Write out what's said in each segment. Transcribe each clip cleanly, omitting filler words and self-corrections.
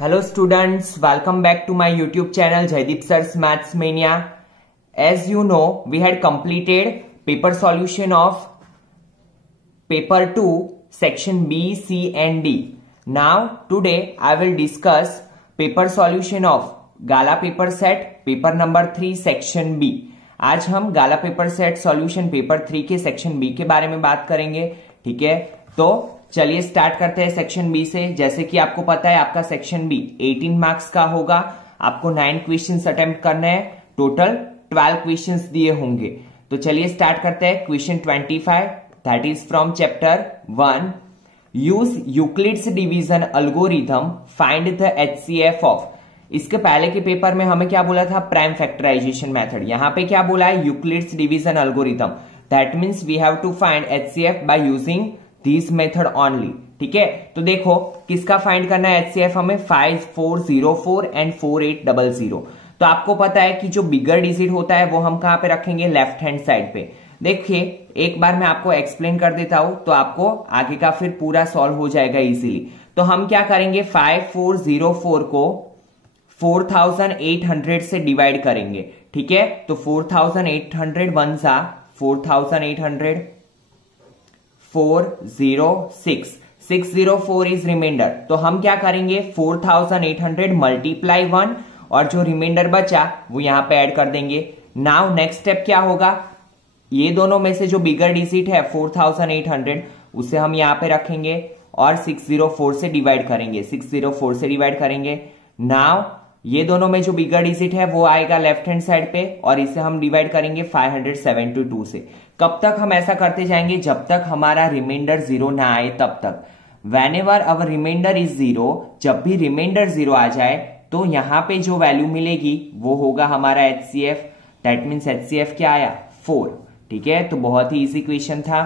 Hello students, welcome back to my YouTube channel Jaideep Sir's Maths Mania. As you know, we had completed paper solution of paper 2 section B, C and D. Now today I will discuss paper solution of Gala paper set paper number 3 section B. आज हम Gala paper set solution paper 3 के section B के बारे में बात करेंगे। ठीक है, तो चलिए स्टार्ट करते हैं सेक्शन बी से। जैसे कि आपको पता है आपका सेक्शन बी 18 मार्क्स का होगा। आपको 9 क्वेश्चंस अटेम्प्ट करना है, टोटल 12 क्वेश्चंस दिए होंगे। तो चलिए स्टार्ट करते हैं। Question 25 that is from chapter 1, use Euclid's division algorithm find the HCF of. इसके पहले के पेपर में हमें क्या बोला था? Prime factorisation method. यहां पे क्या बोला है? Euclid's division algorithm. That means we have to find HCF by using this method only. ठीक है, तो देखो किसका फाइंड करना है एचसीएफ हमें? 5404 एंड 4800। तो आपको पता है कि जो बिगर डिजिट होता है वो हम कहां पे रखेंगे? लेफ्ट हैंड साइड पे। देखिए एक बार मैं आपको एक्सप्लेन कर देता हूं तो आपको आगे का फिर पूरा सॉल्व हो जाएगा इजीली। तो हम क्या करेंगे? 5404 को 4800 से डिवाइड करेंगे। ठीक है, तो 4800 वन सा 4800 406 604 इज रिमाइंडर। तो हम क्या करेंगे? 4800 मल्टीप्लाई 1 और जो रिमाइंडर बचा वो यहां पे ऐड कर देंगे। नाउ नेक्स्ट स्टेप क्या होगा? ये दोनों में से जो बिगर डिजिट है 4800 उसे हम यहां पे रखेंगे और 604 से डिवाइड करेंगे। 604 से डिवाइड करेंगे। नाउ ये दोनों में जो बिगर डिजिट है वो आएगा लेफ्ट हैंड साइड पे और इसे हम डिवाइड करेंगे 572 से। कब तक हम ऐसा करते जाएंगे? जब तक हमारा रिमाइंडर 0 ना आए तब तक। व्हेनेवर अवर रिमाइंडर इज 0, जब भी रिमाइंडर 0 आ जाए तो यहां पे जो वैल्यू मिलेगी वो होगा हमारा एचसीएफ। दैट मींस एचसीएफ क्या आया? 4। ठीक है, तो बहुत ही इजी क्वेश्चन था।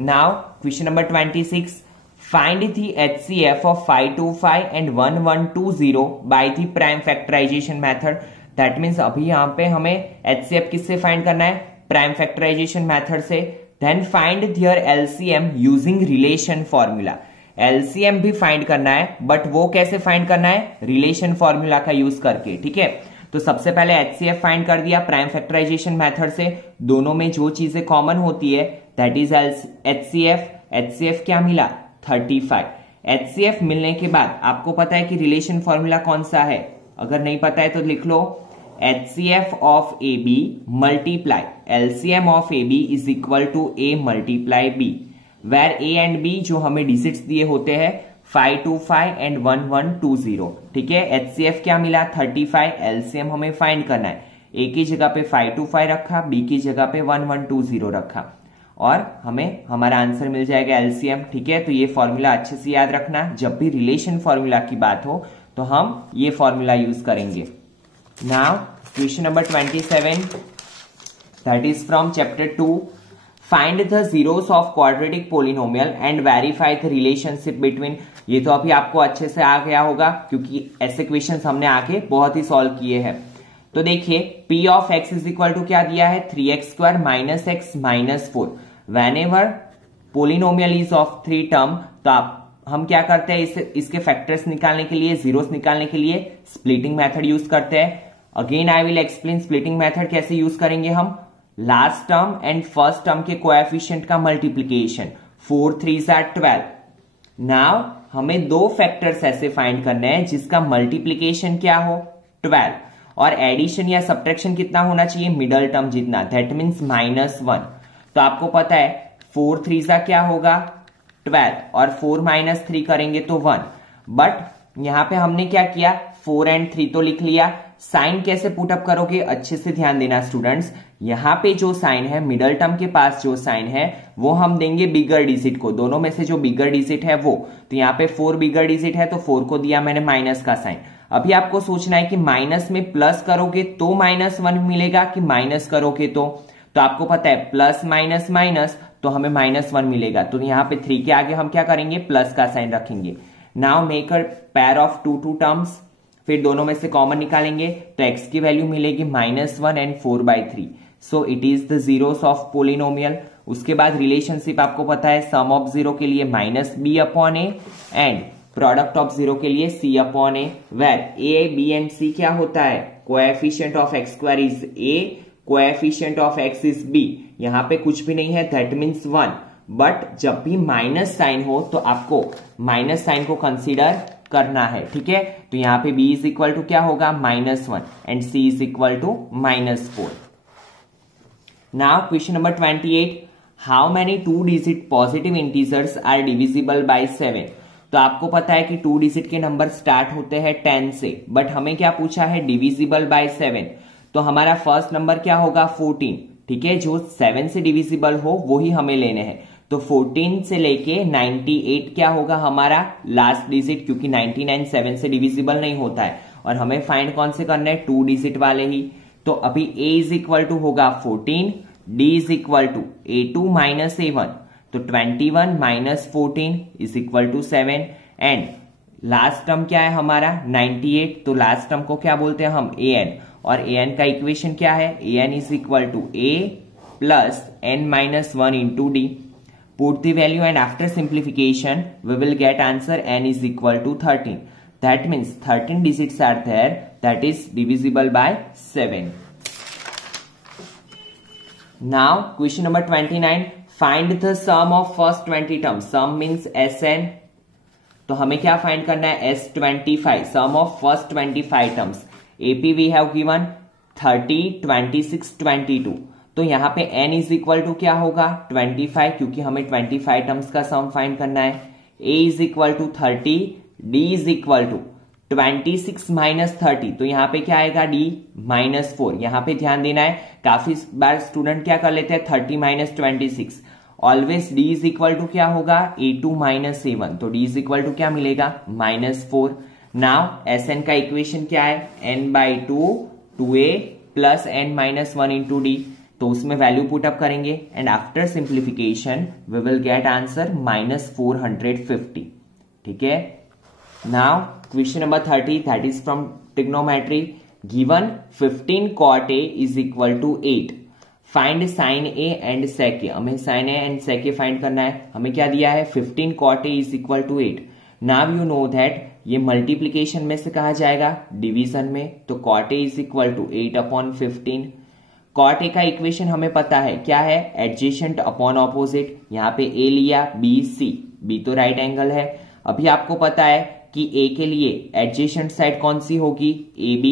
Now question number 26, find the HCF of 525 and 1120 by the prime factorisation method. That means अभी यहां पे हमें एचसीएफ किससे फाइंड करना है? प्राइम फैक्टराइजेशन मेथड से। Then find their LCM using relation formula. LCM भी फाइंड करना है, बट वो कैसे फाइंड करना है? रिलेशन फॉर्मूला का यूज करके। ठीक है, तो सबसे पहले एचसीएफ फाइंड कर दिया प्राइम फैक्टराइजेशन मेथड से। दोनों में जो चीजें कॉमन होती है दैट इज एचसीएफ। एचसीएफ क्या मिला? 35। एचसीएफ मिलने के बाद आपको पता है कि रिलेशन फॉर्मूला कौन सा है? अगर नहीं पता है तो लिख लो, HCF of AB multiply LCM of AB is equal to A multiply B, where A and B जो हमें डिजिट्स दिए होते हैं 525 एंड 1120। ठीक है, HCF क्या मिला? 35। LCM हमें फाइंड करना है। A की जगह पे 525 रखा, B की जगह पे 1120 रखा और हमें हमारा आंसर मिल जाएगा LCM। ठीक है, तो ये फॉर्मूला अच्छे से याद रखना। जब भी रिलेशन फॉर्मूला की बात हो तो हम ये फॉर्मूला यूज करेंगे। Now question number 27 that is from chapter 2, find the zeros of quadratic polynomial and verify the relationship between. ये तो अभी आपको अच्छे से आ गया होगा क्योंकि ऐसे क्वेश्चंस हमने आगे बहुत ही सॉल्व किए हैं। तो देखिए P of x is equal to क्या दिया है? 3x² minus x minus 4। Whenever polynomial is of 3 term, तो हम क्या करते हैं? इसके फैक्टर्स निकालने के लिए, जीरोस निकालने के लिए स्प्लिटिंग मेथड यूज करते हैं। Again I will explain splitting method कैसे यूज करेंगे हम। Last term and first term के कोएफिशिएंट का मल्टीप्लीकेशन 4 3 12। नाउ हमें दो फैक्टर्स ऐसे फाइंड करने हैं जिसका मल्टीप्लीकेशन क्या हो? 12 और एडिशन या सब्ट्रैक्शन कितना होना चाहिए? मिडल टर्म जितना, दैट मीन्स -1। तो आपको पता है 4 3 क्या होगा? 12 और 4 - 3 करेंगे तो 1। बट यहां पे हमने क्या किया? 4 एंड 3 तो लिख लिया। साइन कैसे पुटअप करोगे? अच्छे से ध्यान देना स्टूडेंट्स। यहां पे जो साइन है, मिडल टर्म के पास जो साइन है वो हम देंगे बिगर डिजिट को। दोनों में से जो बिगर डिजिट है वो, तो यहाँ पे 4 बिगर डिजिट है तो 4 को दिया मैंने माइनस का साइन। अभी आपको सोचना है कि माइनस में प्लस करोगे तो -1 मिलेगा कि माइनस करोगे तो आपको पता है प्लस माइनस माइनस तो हमें -1 मिलेगा। तो यहाँ पे 3 के आगे हम क्या करेंगे? प्लस का साइन रखेंगे। Now make a pair of 2 terms, फिर दोनों में से कॉमन निकालेंगे तो x की वैल्यू मिलेगी -1 and 4/3। So it is the zeros of polynomial. उसके बाद रिलेशनशिप आपको पता है, सम ऑफ जीरो के लिए -b/a and product of zero के लिए c upon a, where a b and c क्या होता है, coefficient of x square is a, coefficient of x is b। यहां पे कुछ भी नहीं है, दैट मीन्स 1, बट जब भी माइनस साइन हो तो आपको माइनस साइन को कंसीडर करना है, ठीक है। तो यहां पे b इज इक्वल टू क्या होगा, -1 and c is equal to -4। Now question number 28, how many 2 digit positive integers are divisible by 7। तो आपको पता है कि 2 डिजिट के नंबर स्टार्ट होते हैं 10 से, बट हमें क्या पूछा है, डिविजिबल बाय 7। तो हमारा फर्स्ट नंबर क्या होगा, 14, ठीक है। जो 7 से डिविजिबल हो वो ही हमें लेने हैं। तो 14 से लेके 98 क्या होगा हमारा लास्ट डिजिट, क्योंकि 99 7 से डिविजिबल नहीं होता है, और हमें फाइंड कौन से करने हैं, 2 डिजिट वाले ही। तो अभी a इज इक्वल टू होगा 14, d is equal to a2 minus a1, तो 21 minus 14 is equal to 7, and last term क्या है हमारा 98, तो लास्ट टर्म को क्या बोलते हैं हम, an, और an का इक्वेशन क्या है, an is equal to a plus n minus 1 into d. Put the value and after simplification we will get answer n is equal to 13। That means 13 digits are there that is divisible by 7। Now question number 29, find the sum of first 20 term. Sum means SN, तो हमें क्या फाइंड करना है, S25, sum of first 25 terms. AP we have given 30, 26, 22, तो यहां पे n is equal to क्या होगा, 25, क्योंकि हमें 25 टर्म्स का सम फाइंड करना है। A is equal to 30, D is equal to 26 minus 30, तो यहां पे क्या आएगा, D -4। यहां पे ध्यान देना है, काफी बार स्टूडेंट क्या कर लेते हैं, 30 minus 26, always D is equal to क्या होगा, A2 माइनस A1, तो D इज इक्वल टू क्या मिलेगा, -4। नाउ SN का इक्वेशन क्या है, n/2 2a plus n minus 1 into D, तो उसमें वैल्यू पुट अप करेंगे and after simplification we will get answer -450, ठीक है। Now question number 30, that is from trigonometry. Given 15 cot a is equal to 8, find sine A and sec A. हमें sine A and sec A find करना है। हमें क्या दिया है, 15 cot a is equal to 8। Now you know that ये multiplication में से कहा जाएगा डिवीजन में, तो cot a is equal to 8/15। cot a का इक्वेशन हमें पता है क्या है, एडजेसेंट अपॉन ऑपोजिट। यहाँ पे a लिया, b c, b तो राइट एंगल है। अभी आपको पता है कि a के लिए एडजेसेंट साइड कौन सी होगी, ab,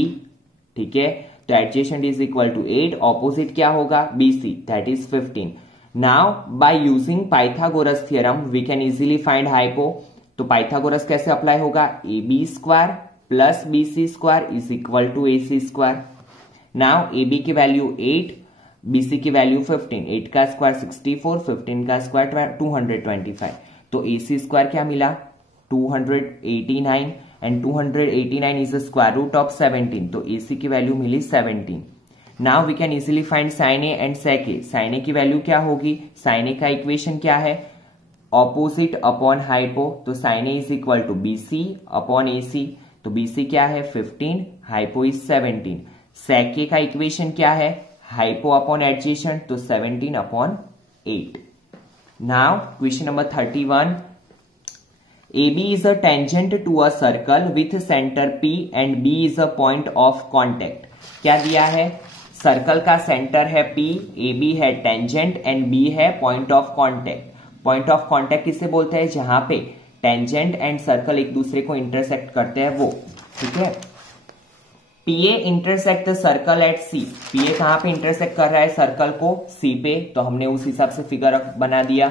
ठीक है। तो adjacent is equal to 8, opposite क्या होगा, bc, that is 15। Now by using Pythagoras theorem we can easily find hypo. तो पाइथागोरस कैसे अप्लाई होगा, ab square plus bc square is equal to ac square. Now ab की value 8, bc की value 15, 8 का square 64, 15 का square 225, तो ac square क्या मिला, 289, and 289 is the square root of 17, तो ac की वैल्यू मिली 17। Now we can easily find sine A and sec A. Sine A की वैल्यू क्या होगी, साइन ए का इक्वेशन क्या है, ऑपोजिट अपॉन हाइपो, तो sine a is equal to bc upon ac, तो bc क्या है 15, हाइपो इज 17। सेक ए का इक्वेशन क्या है, हाइपो अपॉन एडजेसेंट, तो 17/8। Now question number 31, AB is a tangent to a circle with center P and B is a point of contact। क्या दिया है, सर्कल का सेंटर है P, AB है टेंजेंट एंड B है point of contact. Point of contact किसे बोलते हैं, जहां पे टेंजेंट एंड सर्कल एक दूसरे को इंटरसेक्ट करते हैं वो, ठीक है। PA intersect the circle eight C। PA कहां पे इंटरसेक्ट कर रहा है सर्कल को, C पे, तो हमने उस हिसाब से फिगर बना दिया।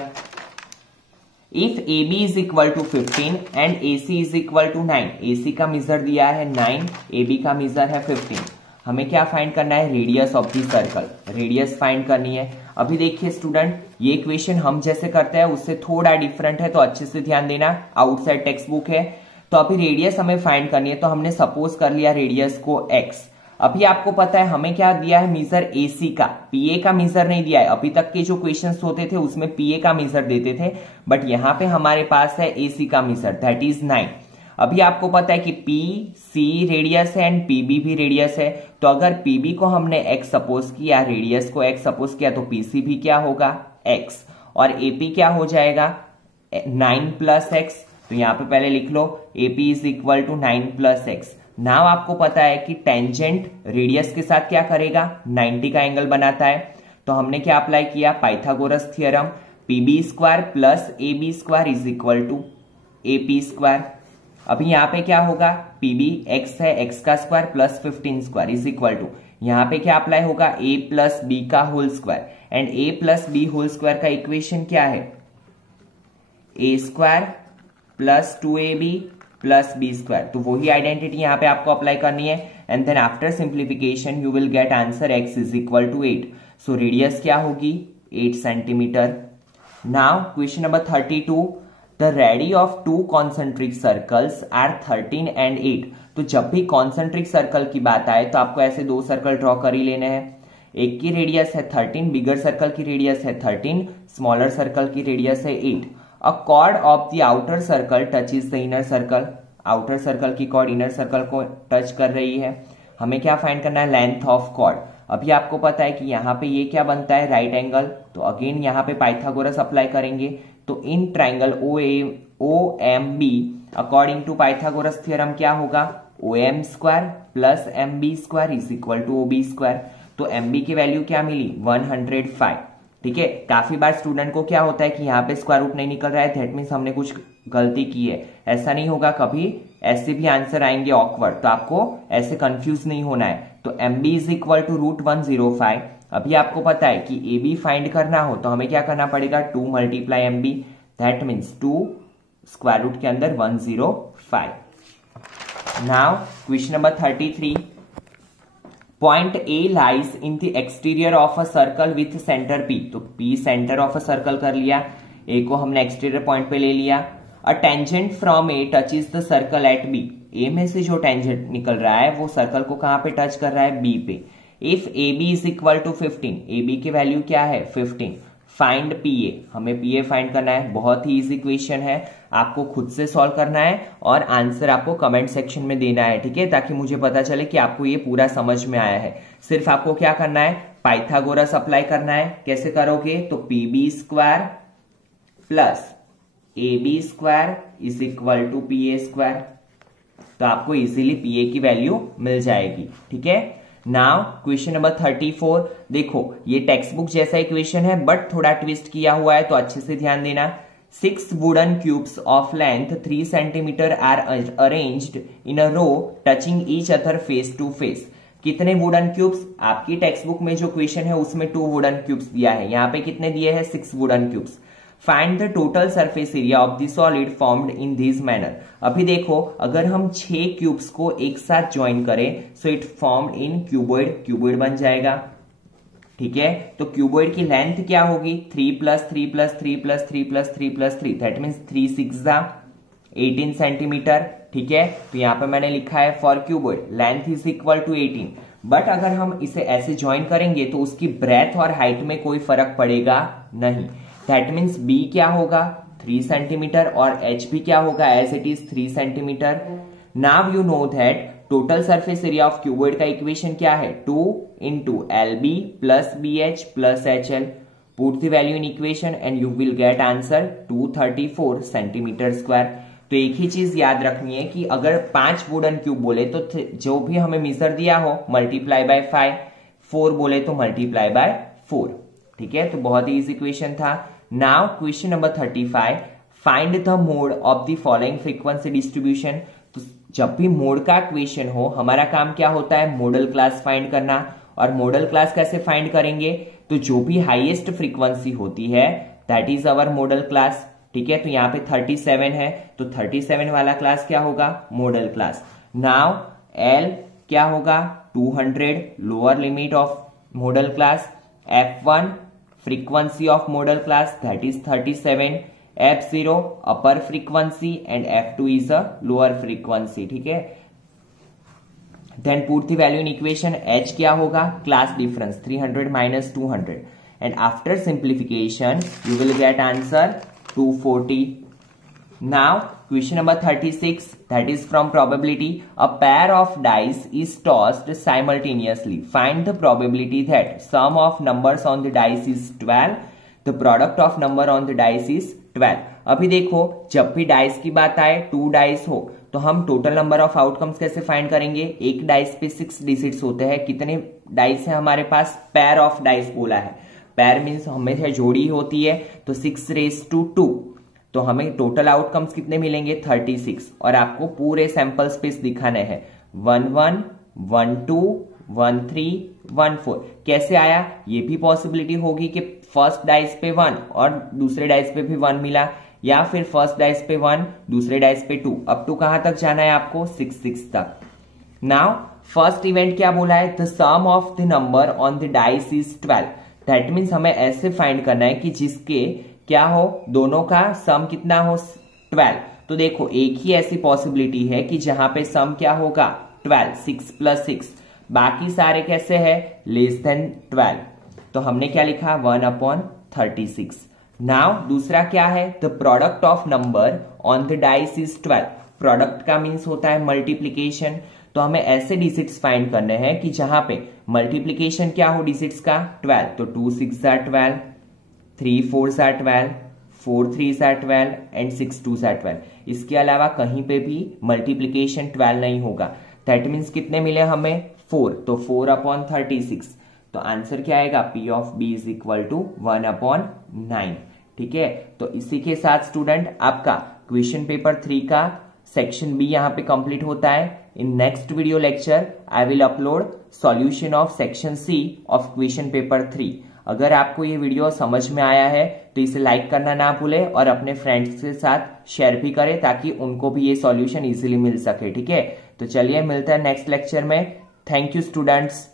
If AB is equal to 15 and AC is equal to 9, AC का मेजर दिया है 9, AB का मेजर है 15। हमें क्या फाइंड करना है, radius of the circle, radius find करनी है। अभी देखिए स्टूडेंट, ये इक्वेशन हम जैसे करते हैं उससे थोड़ा डिफरेंट है, तो अच्छे से ध्यान देना, आउटसाइड टेक्स्ट बुक है। तो अभी रेडियस हमें फाइंड करनी है, तो हमने सपोज कर लिया रेडियस को x। अभी आपको पता है हमें क्या दिया है मेजर AC का, PA का मेजर नहीं दिया है। अभी तक के जो क्वेश्चंस होते थे उसमें PA का मेजर देते थे, बट यहाँ पे हमारे पास है AC का मेजर, दैट इज 9। अभी आपको पता है कि PC रेडियस है एंड PB भी रेडियस है, तो अगर PB को हमने x सपोज किया, रेडियस को x सपोज किया, तो PC भी क्या होगा x, और AP क्या हो जाएगा 9 + x। तो यहाँ पे पहले लिख लो AP is equal to 9 plus x. Now आपको पता है कि टेंजेंट रेडियस के साथ क्या करेगा, 90 का एंगल बनाता है। तो हमने क्या अप्लाई किया, Pythagoras theorem, PB square plus AB square is equal to AP square. अभी यहाँ पे क्या होगा, PB x है, x का square plus 15 square is equal to, यहाँ पे क्या अप्लाई होगा, a प्लस बी का whole square. And a plus b whole square का इक्वेशन क्या है, a square plus 2ab plus b square. तो वही आइडेंटिटी यहाँ पे आपको अप्लाई करनी है। And then after simplification you will get answer x is equal to 8। So radius क्या होगी, 8 centimetre. Now question number 32, the radii of two concentric circles are 13 and 8। तो जब भी कॉन्सेंट्रिक सर्कल की बात आए तो आपको ऐसे दो सर्कल ड्रॉ कर ही लेने हैं। एक की रेडियस है 13, बिगर सर्कल की रेडियस है 13, स्मॉलर सर्कल की रेडियस है 8। अ cord of the outer circle touches the inner circle. Outer circle की कॉर्ड इनर सर्कल को टच कर रही है। हमें क्या फाइंड करना है, लेंथ ऑफ कॉर्ड। अभी आपको पता है कि यहाँ पे ये क्या बनता है, राइट एंगल। तो अगेन यहाँ पे पाइथागोरस अप्लाई करेंगे। तो in triangle OMB according to Pythagoras theorem क्या होगा, OM square plus MB square is equal to OB square. तो MB की वैल्यू क्या मिली, 105। ठीक है, काफी बार स्टूडेंट को क्या होता है कि यहाँ पे स्क्वायर रूट नहीं निकल रहा है, दैट मीन्स हमने कुछ गलती की है। ऐसा नहीं होगा, कभी ऐसे भी आंसर आएंगे ऑकवर्ड, तो आपको ऐसे कंफ्यूज नहीं होना है। तो MB is equal to root 105। अभी आपको पता है कि AB फाइंड करना हो तो हमें क्या करना पड़ेगा, 2 multiply MB, that means 2 square root के अंदर 105। Now question number 33, point A lies in the exterior of a circle with centre P। तो P centre of a circle कर लिया, A को हमने एक्सटीरियर पॉइंट पे ले लिया। A tangent from A touches the circle eight B। A में से जो टेंजेंट निकल रहा है वो सर्कल को कहां पे टच कर रहा है, B पे। If AB is equal to 15, AB की वैल्यू क्या है, 15। फाइंड PA, हमें PA फाइंड करना है। बहुत ही इजी क्वेश्चन है, आपको खुद से सॉल्व करना है और आंसर आपको कमेंट सेक्शन में देना है, ठीक है, ताकि मुझे पता चले कि आपको ये पूरा समझ में आया है। सिर्फ आपको क्या करना है, पाइथागोरस अप्लाई करना है। कैसे करोगे, तो PB square plus AB square is equal to PA square. तो आपको इजीली PA की वैल्यू मिल जाएगी, ठीक है। नाउ क्वेश्चन नंबर 34, देखो ये टेक्स्ट बुक जैसा इक्वेशन है बट थोड़ा ट्विस्ट किया हुआ है, तो अच्छे से ध्यान देना। 6 wooden cubes of length 3 centimetre are arranged in a row touching each other face to face. कितने वुडन क्यूब्स, आपकी टेक्स्ट बुक में जो क्वेश्चन है उसमें 2 वुडन क्यूब्स दिया है, यहाँ पे कितने दिए हैं, 6 wooden cubes. Find the total surface area of the solid formed in this manner. अभी देखो अगर हम 6 क्यूब्स को एक साथ ज्वाइन करें so it formed in cuboid, cuboid बन जाएगा, ठीक है। तो क्यूबॉइड की लेंथ क्या होगी, 3 plus 3 plus 3 plus 3 plus 3 plus 3, that means 3 6 18 centimetre, ठीक है। तो यहाँ पे मैंने लिखा है for cuboid length is equal to 18। But अगर हम इसे ऐसे ज्वाइन करेंगे तो उसकी ब्रेथ और हाइट में कोई फर्क पड़ेगा नहीं, दैट मीन्स B क्या होगा, 3 सेंटीमीटर और H भी क्या होगा, as it is 3 centimetre. Now you know that total surface area of cuboid का इक्वेशन क्या है, 2 into LB plus BH plus HL। Put the value in equation and you will get answer 234 centimetre square. तो एक ही चीज याद रखनी है कि अगर 5 वुडन क्यूब बोले तो जो भी हमें मीजर दिया हो मल्टीप्लाई बाय 5, 4 बोले तो मल्टीप्लाई बाय 4, ठीक है। तो बहुत ही इजी क्वेश्चन था। Now question number 35, find the mode of the following frequency distribution. तो जब भी मोड का क्वेश्चन हो हमारा काम क्या होता है, मॉडल क्लास फाइंड करना। और मॉडल क्लास कैसे फाइंड करेंगे, तो जो भी हाईएस्ट फ्रीक्वेंसी होती है that is our model class, ठीक है। तो यहाँ पे 37 है तो 37 वाला क्लास क्या होगा, मॉडल क्लास। नाउ L क्या होगा, 200 lower limit of modal class. F1 frequency of modal class that is 37, F0 upper frequency and F2 is a lower frequency, ठीक है। Then put the value in equation, H क्या होगा, class difference 300 minus 200 and after simplification you will get answer 240। Now question number 36, that is from probability. A pair of dice is tossed simultaneously. Find the probability that sum of numbers on the dice is 12. The product of number on the dice is 12. अभी देखो जब भी dice की बात आए, 2 dice हो तो हम टोटल नंबर ऑफ आउटकम्स कैसे फाइंड करेंगे? एक डाइस पे 6 डिजिट्स होते हैं। कितने डाइस है हमारे पास? पेयर ऑफ डाइस बोला है। पेयर मीन्स हमेशा जोड़ी होती है, तो 6 रेज टू 2, तो हमें टोटल आउटकम्स कितने मिलेंगे? 36। और आपको पूरे सैंपल स्पेस दिखाने हैं 1 1 1 2 1 3 1 4। कैसे आया? ये भी पॉसिबिलिटी होगी कि फर्स्ट डाइस पे 1 और दूसरे डाइस पे भी 1 मिला, या फिर फर्स्ट डाइस पे 1 दूसरे डाइस पे 2। अप टू कहां तक जाना है आपको? 6 तक। नाउ फर्स्ट इवेंट क्या बोला है? The sum of the number on the dice is 12। That means हमें ऐसे फाइंड करना है कि जिसके क्या हो, दोनों का सम कितना हो? 12। तो देखो एक ही ऐसी पॉसिबिलिटी है कि जहां पे सम क्या होगा? 12, 6 + 6। बाकी सारे कैसे है? Less than 12। तो हमने क्या लिखा? 1/36। नाउ दूसरा क्या है? The product of number on the dice is 12। Product का मीन्स होता है मल्टीप्लीकेशन। तो हमें ऐसे डिजिट्स फाइंड करने हैं कि जहां पे मल्टीप्लीकेशन क्या हो डिजिट्स का? 12। तो 2 6 are 12, 3 4 are 12, 4 3 are 12 and 6 2 are 12। इसके अलावा कहीं पे भी मल्टीप्लीकेशन 12 नहीं होगा। दैट मीन्स कितने मिले हमें? 4। तो 4/36। तो आंसर क्या आएगा? P of B is equal to 1/9। ठीक है, तो इसी के साथ स्टूडेंट आपका क्वेश्चन पेपर 3 का सेक्शन बी यहाँ पे कंप्लीट होता है। In next video lecture I will upload solution of section C of question paper 3। अगर आपको ये वीडियो समझ में आया है तो इसे लाइक करना ना भूले और अपने फ्रेंड्स के साथ शेयर भी करें ताकि उनको भी ये सॉल्यूशन इजीली मिल सके। ठीक है, तो चलिए मिलते हैं नेक्स्ट लेक्चर में। Thank you students.